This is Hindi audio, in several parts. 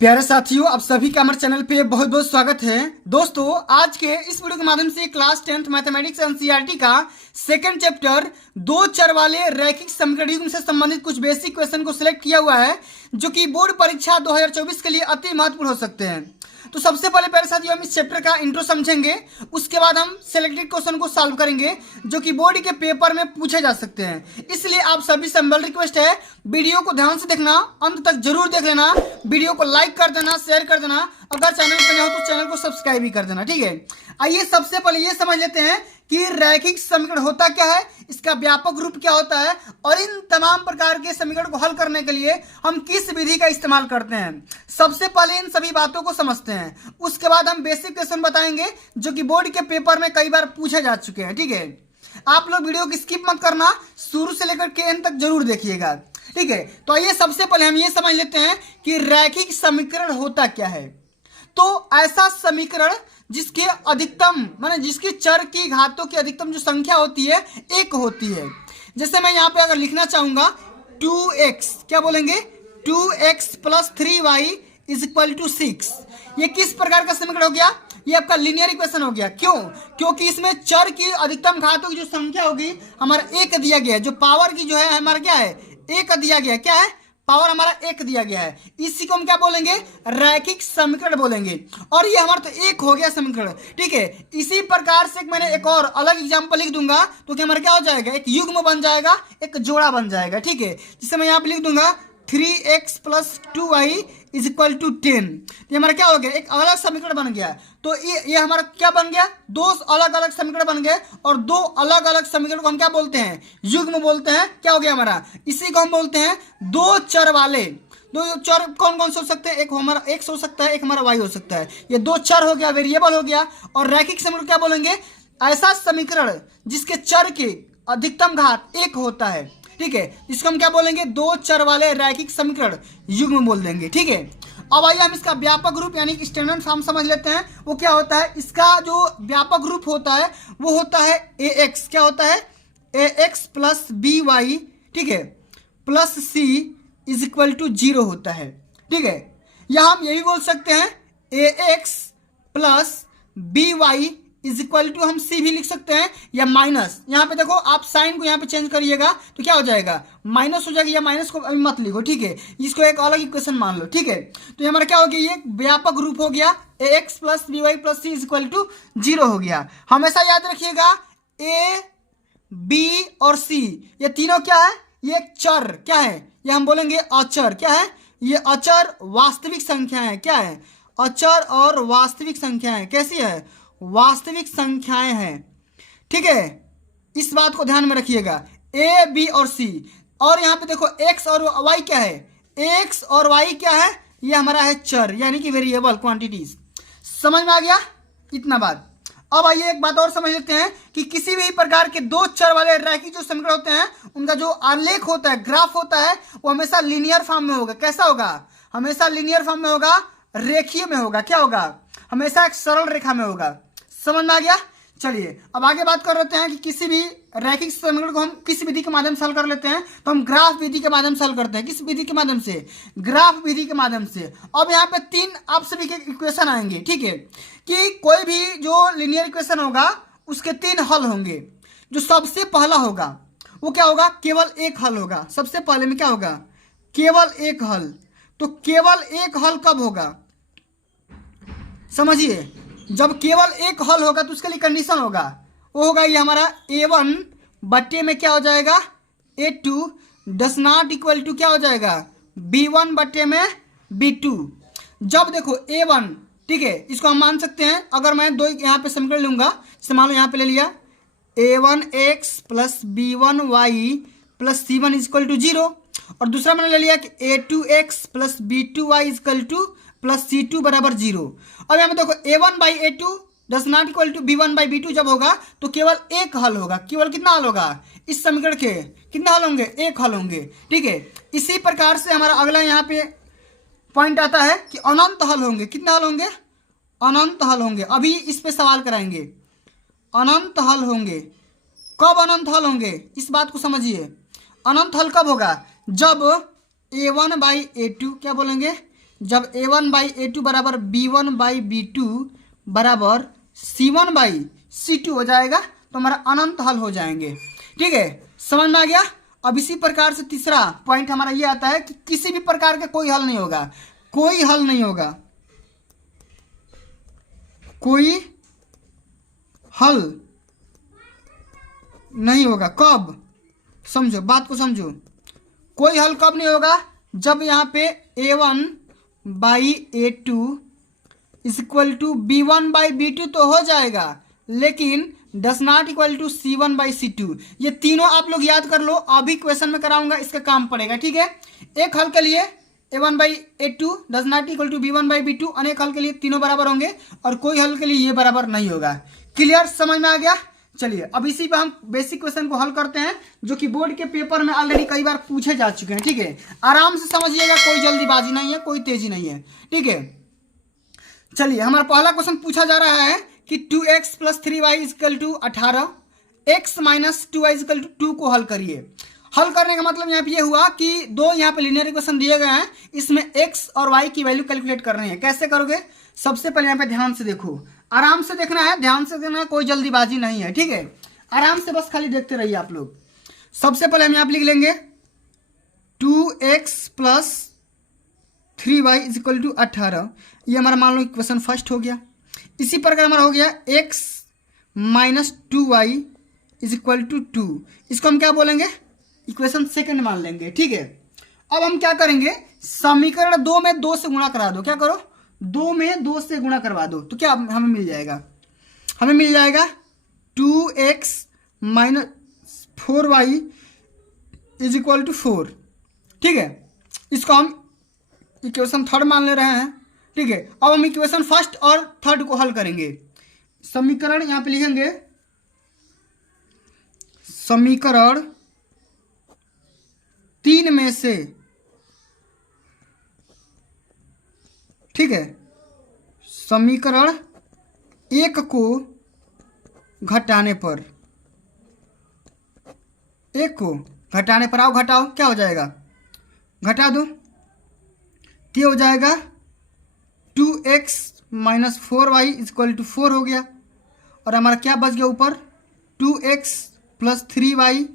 प्यारे साथियों, आप सभी का हमारे चैनल पे बहुत बहुत स्वागत है। दोस्तों, आज के इस वीडियो के माध्यम से क्लास 10th मैथमेटिक्स एनसीईआरटी का सेकंड चैप्टर दो चर वाले रैखिक समीकरण युग्म से संबंधित कुछ बेसिक क्वेश्चन को सिलेक्ट किया हुआ है, जो कि बोर्ड परीक्षा 2024 के लिए अति महत्वपूर्ण हो सकते हैं। तो सबसे पहले प्यारे साथियों, हम इस चैप्टर का इंट्रो समझेंगे, उसके बाद हम सिलेक्टेड क्वेश्चन को सॉल्व करेंगे जो कि बोर्ड के पेपर में पूछे जा सकते हैं। इसलिए आप सभी से हम्बल रिक्वेस्ट है, वीडियो को ध्यान से देखना, अंत तक जरूर देख लेना, वीडियो को लाइक कर देना, शेयर कर देना, अगर चैनल पर नए हो तो चैनल को सब्सक्राइब भी कर देना। ठीक है, आइए सबसे पहले ये समझ लेते हैं कि रैखिक समीकरण होता क्या है, इसका व्यापक रूप क्या होता है और इन तमाम प्रकार के समीकरण को हल करने के लिए हम किस विधि का इस्तेमाल करते हैं। सबसे पहले इन सभी बातों को समझते हैं, उसके बाद हम बेसिक क्वेश्चन बताएंगे जो कि बोर्ड के पेपर में कई बार पूछे जा चुके हैं। ठीक है, आप लोग वीडियो को स्किप मत करना, शुरू से लेकर के एंड तक जरूर देखिएगा। ठीक है, तो आइए सबसे पहले हम ये समझ लेते हैं कि रैखिक समीकरण होता क्या है। तो ऐसा समीकरण जिसके अधिकतम माने जिसके चर की घातों की अधिकतम जो संख्या होती है एक होती है। जैसे मैं यहाँ पे अगर लिखना चाहूंगा 2x, क्या बोलेंगे, 2x + 3y = 6। ये किस प्रकार का समीकरण हो गया? ये आपका लीनियर इक्वेशन हो गया। क्यों? क्योंकि इसमें चर की अधिकतम घातों की जो संख्या होगी हमारा एक दिया गया है, जो पावर की जो है हमारा क्या है, एक दिया गया है। क्या है? पावर हमारा एक दिया गया है। इसी को हम क्या बोलेंगे? रैखिक समीकरण बोलेंगे। और ये हमारा तो एक हो गया समीकरण। ठीक है, इसी प्रकार से मैंने एक और अलग एग्जांपल लिख दूंगा तो क्या हमारा क्या हो जाएगा, एक युग्म बन जाएगा, एक जोड़ा बन जाएगा। ठीक है, जिसे मैं यहाँ पे लिख दूंगा 3x + 2y = 10। ये हमारा क्या हो गया, एक अलग समीकरण बन गया। तो ये हमारा क्या बन गया, दो अलग अलग समीकरण बन गए, और दो अलग अलग समीकरण को हम क्या बोलते हैं, युग्म बोलते हैं। क्या हो गया हमारा, इसी को हम बोलते हैं दो चर वाले। दो चर कौन कौन से हो सकते हैं, एक हमारा x हो सकता है, एक हमारा y हो सकता है। ये दो चर हो गया, वेरिएबल हो गया। और रैखिक समीकरण क्या बोलेंगे, ऐसा समीकरण जिसके चर के अधिकतम घात एक होता है। ठीक है, इसको हम क्या बोलेंगे, दो चर वाले रैखिक समीकरण युग्म बोल देंगे। ठीक है, अब आइए हम इसका व्यापक रूप यानी कि स्टैंडर्ड फॉर्म समझ लेते हैं। वो क्या होता है, इसका जो व्यापक रूप होता है वो होता है ax। क्या होता है, ax + by, ठीक है, + c = 0 होता है। ठीक है, या हम ये भी बोल सकते हैं ax + by = हम c भी लिख सकते हैं, या माइनस। यहाँ पे देखो, आप साइन को यहाँ पे चेंज करिएगा तो क्या हो जाएगा, माइनस हो जाएगा, या माइनस को अभी मत लिखो। ठीक है, इसको एक अलग इक्वेशन मान लो। ठीक है, तो ये हमारा क्या हो गया, ये व्यापक रूप हो गया, ax + by + c = 0 हो गया। हमेशा याद रखिएगा a, b और c ये तीनों क्या है, ये एक चर क्या है, ये हम बोलेंगे अचर। क्या है, ये अचर वास्तविक संख्या है। क्या है, अचर और वास्तविक संख्या है। कैसी है, वास्तविक संख्याएं हैं। ठीक है, इस बात को ध्यान में रखिएगा, ए, बी और सी। और यहाँ पे देखो एक्स और वाई क्या है, एक्स और वाई क्या है, ये हमारा है चर यानी कि वेरिएबल क्वांटिटीज। समझ में आ गया इतना बात। अब आइए एक बात और समझ लेते हैं कि किसी भी प्रकार के दो चर वाले रैखिक जो समीकरण होते हैं उनका जो आलेख होता है, ग्राफ होता है, वो हमेशा लीनियर फॉर्म में होगा। कैसा होगा, हमेशा लीनियर फॉर्म में होगा, रेखीय में होगा। क्या होगा, हमेशा एक सरल रेखा में होगा। समझ में आ गया। चलिए अब आगे बात कर लेते हैं कि किसी भी रैखिक समीकरण को हम किस विधि के माध्यम से हल कर लेते हैं। तो हम ग्राफ विधि के माध्यम से हल करते हैं। किस विधि के माध्यम से, ग्राफ विधि के माध्यम से। अब यहाँ पे तीन आप सभी के इक्वेशन आएंगे। ठीक है, कि कोई भी जो लीनियर इक्वेशन होगा उसके तीन हल होंगे। जो सबसे पहला होगा वो क्या होगा, केवल एक हल होगा। सबसे पहले में क्या होगा, केवल एक हल। तो केवल एक हल कब होगा, समझिए, जब केवल एक हल होगा तो उसके लिए कंडीशन होगा, वो होगा ये हमारा a1 बट्टे में क्या हो जाएगा, a2 does not equal to क्या हो जाएगा, b1 बट्टे में b2। जब देखो a1, ठीक है, इसको हम मान सकते हैं, अगर मैं दो यहाँ पे समीकरण लूंगा, जैसे मान लो यहाँ पे ले लिया a1x + b1y + c1 = 0, और दूसरा मैंने ले लिया कि a2x + b2y + c2 = 0। अब यहाँ पे देखो a1/a2 does not equal to b1/b2 जब होगा तो केवल एक हल होगा। केवल कितना हल होगा, इस समीकरण के कितना हल होंगे, एक हल होंगे। ठीक है, इसी प्रकार से हमारा अगला यहाँ पे पॉइंट आता है कि अनंत हल होंगे। कितने हल होंगे, अनंत हल होंगे। अभी इस पे सवाल कराएंगे, अनंत हल होंगे। कब अनंत हल होंगे, इस बात को समझिए। अनंत हल कब होगा, जब a1/a2 क्या बोलेंगे, जब a1/a2 बराबर b1/b2 बराबर c1/c2 हो जाएगा तो हमारा अनंत हल हो जाएंगे। ठीक है, समझ में आ गया। अब इसी प्रकार से तीसरा पॉइंट हमारा ये आता है कि किसी भी प्रकार का कोई हल नहीं होगा, कोई हल नहीं होगा, कोई हल नहीं होगा। कब? समझो, बात को समझो। कोई हल कब नहीं होगा? जब यहाँ पे a1/a2 इक्वल टू b1/b2 तो हो जाएगा, लेकिन does not equal to c1/c2। ये तीनों आप लोग याद कर लो, अभी क्वेश्चन में कराऊंगा, इसका काम पड़ेगा। ठीक है, एक हल के लिए a1/a2 does not equal to b1/b2, अनेक हल के लिए तीनों बराबर होंगे और कोई हल के लिए ये बराबर नहीं होगा। क्लियर, समझ में आ गया। चलिए अब इसी पे हम बेसिक क्वेश्चन को हल करते हैं, जो कि बोर्ड के पेपर में ऑलरेडी कई बार पूछे जा चुके हैं। ठीक है, आराम से समझिएगा, कोई जल्दीबाजी नहीं है, कोई तेजी नहीं है। ठीक है, चलिए हमारा पहला क्वेश्चन पूछा जा रहा है कि 2x + 3y = 18, x - 2y = 2 को हल करिए। हल करने का मतलब यहाँ पे ये हुआ कि दो यहाँ पे लीनियर इक्वेशन दिए गए हैं, इसमें x और y की वैल्यू कैलकुलेट कर रहे हैं। कैसे करोगे? सबसे पहले यहाँ पे ध्यान से देखो, आराम से देखना है, ध्यान से देखना है, कोई जल्दीबाजी नहीं है। ठीक है, आराम से बस खाली देखते रहिए आप लोग। सबसे पहले हम यहाँ पे लिख लेंगे 2x + 3y = 18। ये हमारा मान लो इक्वेशन फर्स्ट हो गया। इसी प्रकार हमारा हो गया x - 2y = 2। इसको हम क्या बोलेंगे? इक्वेशन सेकंड मान लेंगे। ठीक है, अब हम क्या करेंगे? समीकरण 2 में 2 से गुणा करा दो। क्या करो? 2 में 2 से गुणा करवा दो, तो क्या हमें मिल जाएगा? हमें मिल जाएगा 2x - 4y = 4। ठीक है, इसको हम इक्वेशन थर्ड मान ले रहे हैं। ठीक है, अब हम इक्वेशन फर्स्ट और थर्ड को हल करेंगे। समीकरण यहाँ पे लिखेंगे, समीकरण 3 में से, ठीक है, समीकरण 1 को घटाने पर, 1 को घटाने पर, आओ घटाओ, क्या हो जाएगा? घटा दो, क्या हो जाएगा? 2x - 4y = 4 हो गया। और हमारा क्या बच गया ऊपर? 2x + 3y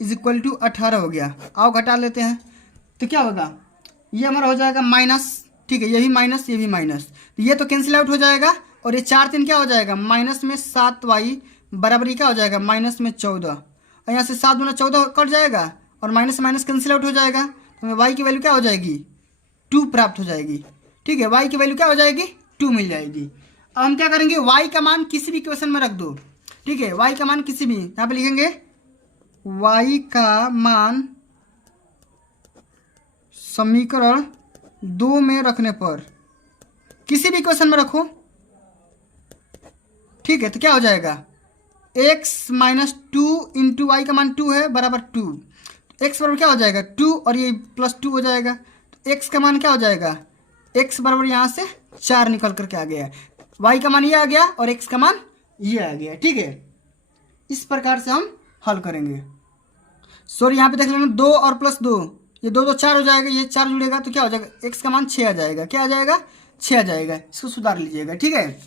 = 18 हो गया। आओ घटा लेते हैं, तो क्या होगा? ये हमारा हो जाएगा माइनस। ठीक है, ये भी माइनस, ये भी माइनस, ये तो कैंसिल आउट हो जाएगा। और ये 4 3 क्या हो जाएगा? माइनस में 7y बराबर, ये क्या हो जाएगा? माइनस में 14। और यहाँ से 7 × 14 कट जाएगा और माइनस माइनस कैंसिल आउट हो जाएगा। तो हमें y की वैल्यू क्या हो जाएगी? 2 प्राप्त हो जाएगी। ठीक है, y की वैल्यू क्या हो जाएगी? 2 मिल जाएगी। अब हम क्या करेंगे? y का मान किसी भी इक्वेशन में रख दो। ठीक है, y का मान किसी भी, यहाँ पे लिखेंगे y का मान समीकरण 2 में रखने पर, किसी भी इक्वेशन में रखो। ठीक है, तो क्या हो जाएगा? x - 2 × y का मान 2 है बराबर 2। x बराबर क्या हो जाएगा? 2 और ये +2 हो जाएगा। तो x का मान क्या हो जाएगा? x बराबर यहाँ से 4 निकल करके आ गया, y का मान ये आ गया और x का मान ये आ गया। ठीक है, इस प्रकार से हम हल करेंगे। सॉरी, यहाँ पे देख लेना, 2 और +2, ये 2 2 4 हो जाएगा, ये 4 जुड़ेगा तो क्या हो जाएगा? x का मान 6 आ जाएगा। क्या आ जाएगा? 6 आ जाएगा। इसको सुधार लीजिएगा। ठीक है,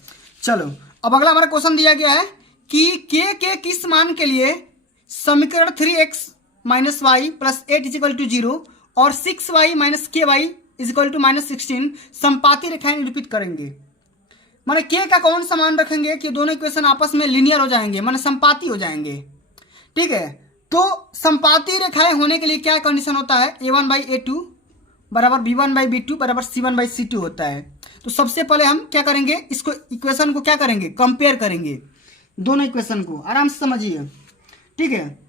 चलो अब अगला हमारा क्वेश्चन दिया गया है कि k के किस मान के लिए समीकरण 3x - y + 8 = 0 और 6y - ky = -16 संपाती रेखाएं निरूपित करेंगे। माने k का कौन सा मान रखेंगे कि दोनों इक्वेशन आपस में लीनियर हो जाएंगे, माने संपाती हो जाएंगे। ठीक है, तो संपाती रेखाएं होने के लिए क्या कंडीशन होता है? a1/a2 बराबर b1/b2 बराबर c1/c2 होता है। तो सबसे पहले हम क्या करेंगे? इसको इक्वेशन को क्या करेंगे? कंपेयर करेंगे दोनों इक्वेशन को। आराम से समझिए। ठीक है,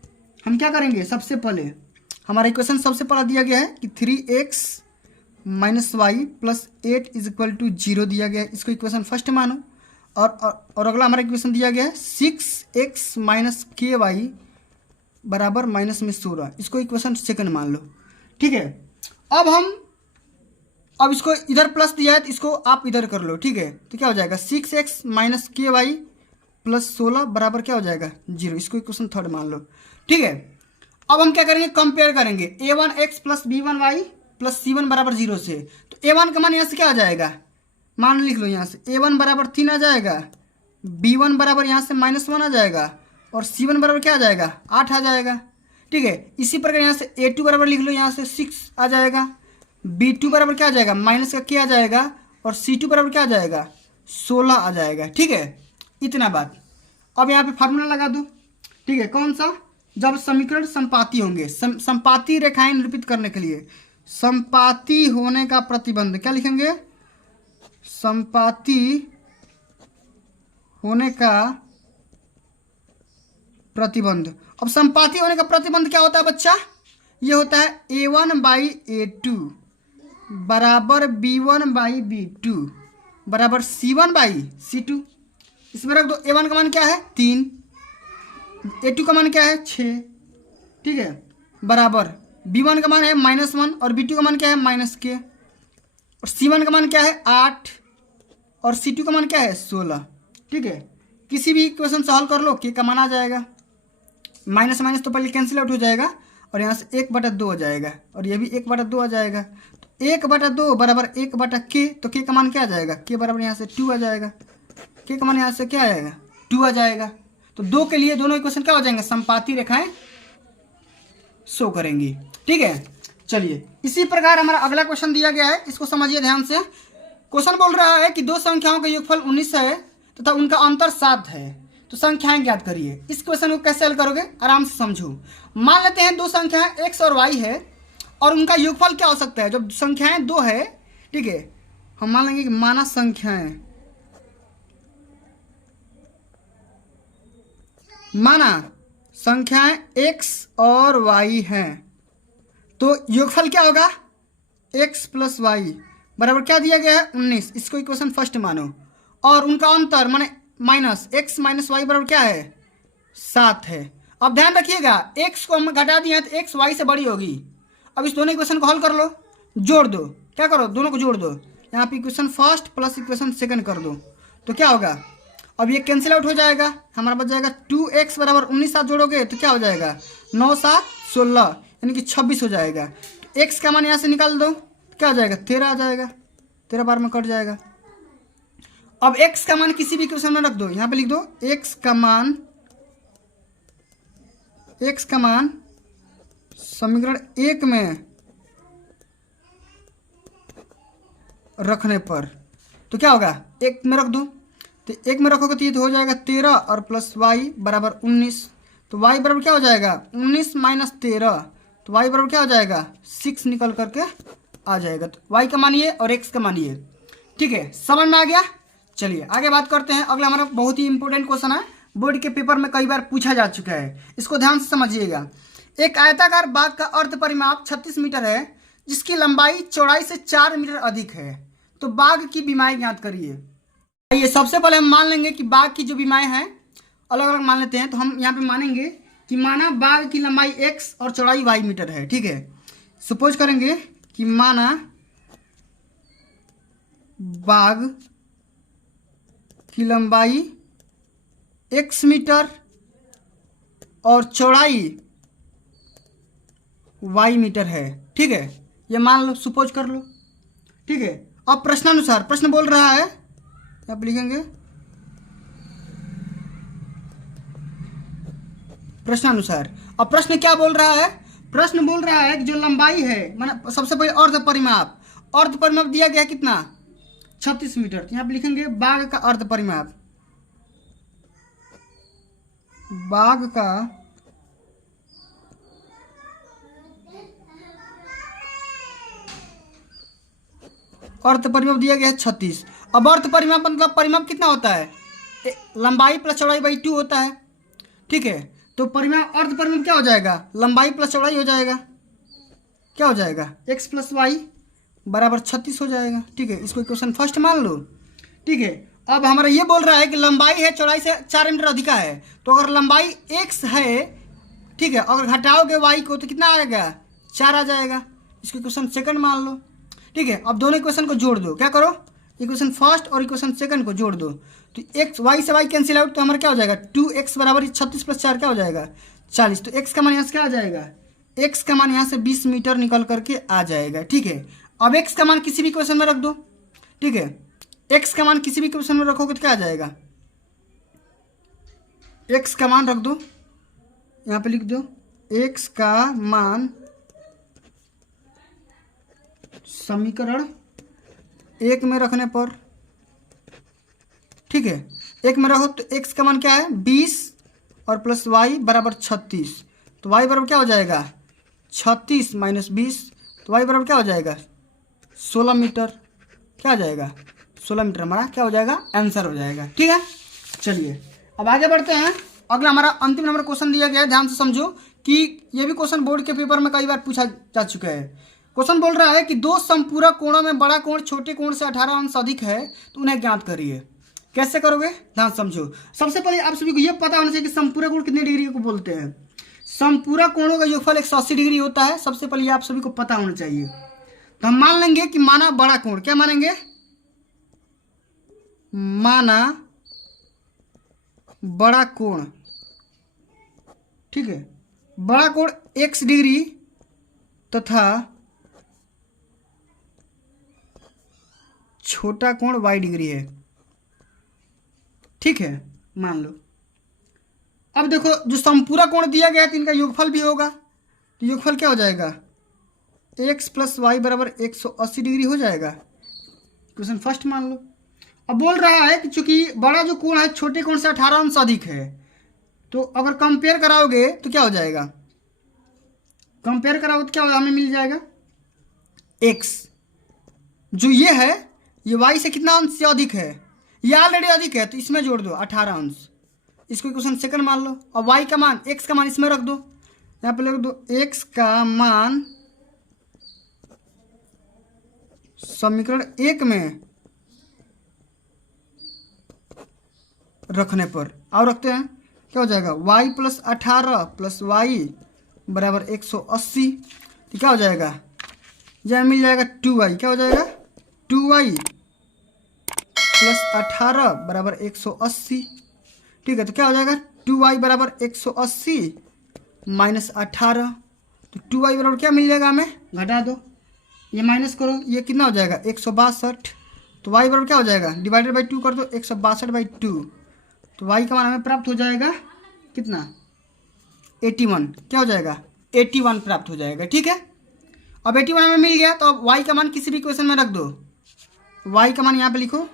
हम क्या करेंगे? सबसे पहले हमारा इक्वेशन सबसे पहला दिया गया है कि 3x - y + 8 = 0 दिया गया है, इसको इक्वेशन फर्स्ट मानो। और अगला हमारा इक्वेशन दिया गया है 6x - ky बराबर -16, इसको इक्वेशन सेकंड मान लो। ठीक है, अब इसको इधर प्लस दिया है तो इसको आप इधर कर लो। ठीक है, तो क्या हो जाएगा? 6x - ky + 16 बराबर क्या हो जाएगा? 0, इसको इक्वेशन थर्ड मान लो। ठीक है, अब हम क्या करेंगे? कंपेयर करेंगे a1x + b1y + c1 बराबर 0 से। तो A1 का मान यहाँ से क्या आ जाएगा, मान लिख लो यहाँ से A1 बराबर 3 आ जाएगा, B1 बराबर यहाँ से -1 आ जाएगा, और C1 बराबर क्या आ जाएगा, 8 आ जाएगा। ठीक है, इसी प्रकार यहाँ से A2 बराबर लिख लो, यहाँ से 6 आ जाएगा, B2 बराबर क्या आ जाएगा, माइनस का क्या आ जाएगा, और C2 बराबर क्या आ जाएगा, 16 आ जाएगा। ठीक है, इतना बात। अब यहाँ पे फार्मूला लगा दो। ठीक है, कौन सा, जब समीकरण संपाती होंगे, संपाती रेखाएं निरूपित करने के लिए संपाती होने का प्रतिबंध क्या लिखेंगे, संपाती होने का प्रतिबंध। अब संपाती होने का प्रतिबंध क्या होता है बच्चा, ये होता है A1/A2 बराबर B1/B2 बराबर C1/C2। इसमें रख दो, A1 का मान क्या है 3, A2 का मान क्या है 6, ठीक है, बराबर B1 का मान है -1 और B2 का मान क्या है -k, और C1 का मान क्या है 8 और C2 का मान क्या है 16। ठीक है, किसी भी इक्वेशन सॉल्व कर लो, k का मान आ जाएगा, माइनस माइनस तो पहले कैंसिल आउट हो जाएगा, और यहाँ से 1/2 हो जाएगा, और ये भी 1/2 आ जाएगा। तो 1/2 बराबर 1/k, तो k का मान क्या आ जाएगा, k बराबर यहाँ से 2 आ जाएगा, k का मान यहाँ से क्या आएगा 2 आ जाएगा। तो 2 के लिए दोनों इक्वेशन क्या हो जाएंगे, संपाती रेखाएं शो करेंगी। ठीक है, चलिए इसी प्रकार हमारा अगला क्वेश्चन दिया गया है, इसको समझिए ध्यान से। क्वेश्चन बोल रहा है कि दो संख्याओं का योगफल 19 है तथा उनका अंतर 7 है, तो संख्याएं ज्ञात करिए। इस क्वेश्चन को कैसे हल करोगे, आराम से समझो। मान लेते हैं दो संख्याएं x और y है और उनका योगफल क्या हो सकता है, जब संख्याएं दो है, ठीक है, हम मान लेंगे कि माना संख्याएं x और y हैं, तो योगफल क्या होगा x + y बराबर क्या दिया गया है 19, इसको इक्वेशन फर्स्ट मानो, और उनका अंतर माने माइनस x - y बराबर क्या है 7 है। अब ध्यान रखिएगा, x को हम घटा दिए तो x y से बड़ी होगी। अब इस दोनों इक्वेशन को हल कर लो, जोड़ दो, क्या करो दोनों को जोड़ दो, यहाँ पे equation first plus equation second कर दो, तो क्या होगा, अब ये कैंसिल आउट हो जाएगा, हमारा बच जाएगा 2x बराबर 19, साथ जोड़ोगे तो क्या हो जाएगा 9 × 7 = 16, यानी कि 26 हो जाएगा। तो x का मान यहाँ से निकाल दो, क्या आ जाएगा 13 आ जाएगा, 13 बार में कट जाएगा। अब x का मान किसी भी इक्वेशन में रख दो, यहाँ पे लिख दो x का मान समीकरण 1 में रखने पर, तो क्या होगा 1 में रख दो, तो 1 में रखोगे तो ये तो हो जाएगा 13 और प्लस y बराबर 19, तो y बराबर क्या हो जाएगा 19 - 13, तो y बराबर क्या हो जाएगा 6 निकल करके आ जाएगा। तो y का मानिए और x का मानिए। ठीक है, समझ में आ गया। चलिए आगे बात करते हैं। अगला हमारा बहुत ही इंपॉर्टेंट क्वेश्चन है, बोर्ड के पेपर में कई बार पूछा जा चुका है, इसको ध्यान से समझिएगा। एक आयताकार बाग का अर्ध परिमाप 36 मीटर है, जिसकी लंबाई चौड़ाई से 4 मीटर अधिक है, तो बाग की बीमाएं ज्ञात करिए। ये सबसे पहले हम मान लेंगे कि बाग की जो बीमाएं हैं अलग अलग मान लेते हैं। तो हम यहाँ पे मानेंगे कि माना बाग की लंबाई x और चौड़ाई y मीटर है। ठीक है, सपोज करेंगे कि माना बाग की लंबाई x मीटर और चौड़ाई y मीटर है। ठीक है, ये मान लो, सपोज कर लो। ठीक है, अब प्रश्नानुसार, प्रश्न बोल रहा है, आप लिखेंगे प्रश्नानुसार। अब प्रश्न क्या बोल रहा है, प्रश्न बोल रहा है कि जो लंबाई है, माना सबसे पहले अर्ध परिमाप दिया गया कितना 36 मीटर, तो यहाँ पे लिखेंगे बाग का अर्ध परिमाप, बाग का अर्ध परिमाप दिया गया है 36। अब अर्ध परिमाप मतलब परिमाप कितना होता है, लंबाई प्लस चौड़ाई बाई 2 होता है। ठीक है, तो परिमाप अर्ध परिमाप क्या हो जाएगा, लंबाई प्लस चौड़ाई हो जाएगा, क्या हो जाएगा x + y बराबर 36 हो जाएगा। ठीक है, इसको इक्वेशन फर्स्ट मान लो। ठीक है, अब हमारा ये बोल रहा है कि लंबाई है चौड़ाई से 4 मीटर अधिका है, तो अगर लंबाई x है, ठीक है, अगर घटाओगे y को तो कितना आएगा 4 आ जाएगा, इसको इक्वेशन सेकंड मान लो। ठीक है, अब दोनों इक्वेशन को जोड़ दो, क्या करो इक्वेशन फर्स्ट और इक्वेशन सेकंड को जोड़ दो, तो x y से y कैंसिल आउट, तो हमारा क्या हो जाएगा 2x बराबर 36 + 4 क्या हो जाएगा 40, तो x का मान यहाँ से क्या आ जाएगा, x का मान यहाँ से 20 मीटर निकल करके आ जाएगा। ठीक है, अब x का मान किसी भी क्वेश्चन में रख दो, ठीक है। x का मान किसी भी क्वेश्चन में रखोगे तो क्या आ जाएगा, x का मान रख दो, यहाँ पे लिख दो x का मान समीकरण 1 में रखने पर, ठीक है। 1 में रखो तो x का मान क्या है 20 और प्लस y बराबर 36, तो y बराबर क्या हो जाएगा 36 माइनस 20, तो y बराबर क्या हो जाएगा 16 मीटर, क्या हो जाएगा 16 मीटर हमारा क्या हो जाएगा आंसर हो जाएगा, ठीक है। चलिए अब आगे बढ़ते हैं। अगला हमारा अंतिम नंबर क्वेश्चन दिया गया है, ध्यान से समझो कि ये भी क्वेश्चन बोर्ड के पेपर में कई बार पूछा जा चुका है। क्वेश्चन बोल रहा है कि दो समपूरक कोणों में बड़ा कोण छोटे कोण से 18 अंश अधिक है तो उन्हें ज्ञात करिए। कैसे करोगे, ध्यान समझो। सबसे पहले आप सभी को यह पता होना चाहिए कि समपूरक कोण कितने डिग्री को बोलते हैं। समपूरक कोणों का योगफल 180 डिग्री होता है, सबसे पहले आप सभी को पता होना चाहिए। तो हम मान लेंगे कि माना बड़ा कोण, क्या मानेंगे, माना बड़ा कोण, ठीक है। बड़ा कोण x डिग्री तथा छोटा कोण y डिग्री है, ठीक है, मान लो। अब देखो जो संपूरक कोण दिया गया है तो इनका योगफल भी होगा, तो योगफल क्या हो जाएगा x प्लस वाई बराबर 180 डिग्री हो जाएगा। क्वेश्चन फर्स्ट मान लो। अब बोल रहा है कि चूंकि बड़ा जो कोण है छोटे कोण से 18 अंश अधिक है, तो अगर कंपेयर कराओगे तो क्या हो जाएगा, कंपेयर कराओगे तो क्या होगा, हमें मिल जाएगा x जो ये है ये y से कितना अंश से अधिक है, ये ऑलरेडी अधिक है तो इसमें जोड़ दो 18 अंश, इसको क्वेश्चन सेकंड मान लो। और y का मान x का मान इसमें रख दो, यहाँ पे लिख दो x का मान समीकरण 1 में रखने पर, और रखते हैं क्या हो जाएगा y प्लस 18 प्लस वाई बराबर 180, तो क्या हो जाएगा, यह मिल जाएगा 2y, क्या हो जाएगा 2y प्लस 18 बराबर 180, ठीक है। तो क्या हो जाएगा 2y बराबर 180 माइनस 18, तो 2y बराबर क्या मिल जाएगा, हमें घटा दो, ये माइनस करो, ये कितना हो जाएगा 162, तो y बराबर क्या हो जाएगा डिवाइडेड बाई 2 कर दो 162/2, तो y का मान हमें प्राप्त हो जाएगा कितना 81, क्या हो जाएगा 81 प्राप्त हो जाएगा, ठीक है। अब 81 हमें मिल गया, तो अब y का मान किसी भी क्वेश्चन में रख दो, y का मान यहाँ पे लिखो,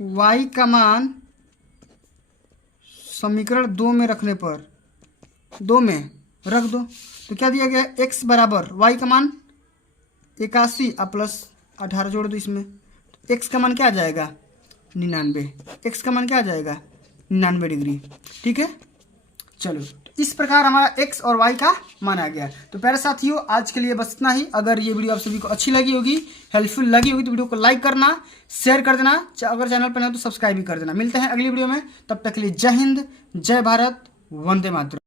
y का मान समीकरण 2 में रखने पर 2 में रख दो, तो क्या दिया गया x बराबर y का मान 81 और प्लस 18 जोड़ दो इसमें, तो x का मान क्या आ जाएगा 99, x का मान क्या आ जाएगा 99 डिग्री, ठीक है। चलो इस प्रकार हमारा x और y का मान आ गया। तो प्यारे साथियों आज के लिए बस इतना ही। अगर ये वीडियो आप सभी को अच्छी लगी होगी, हेल्पफुल लगी होगी तो वीडियो को लाइक करना, शेयर कर देना, अगर चैनल पर नहीं हो तो सब्सक्राइब भी कर देना। मिलते हैं अगली वीडियो में, तब तक के लिए जय हिंद, जय भारत, वंदे मातरम।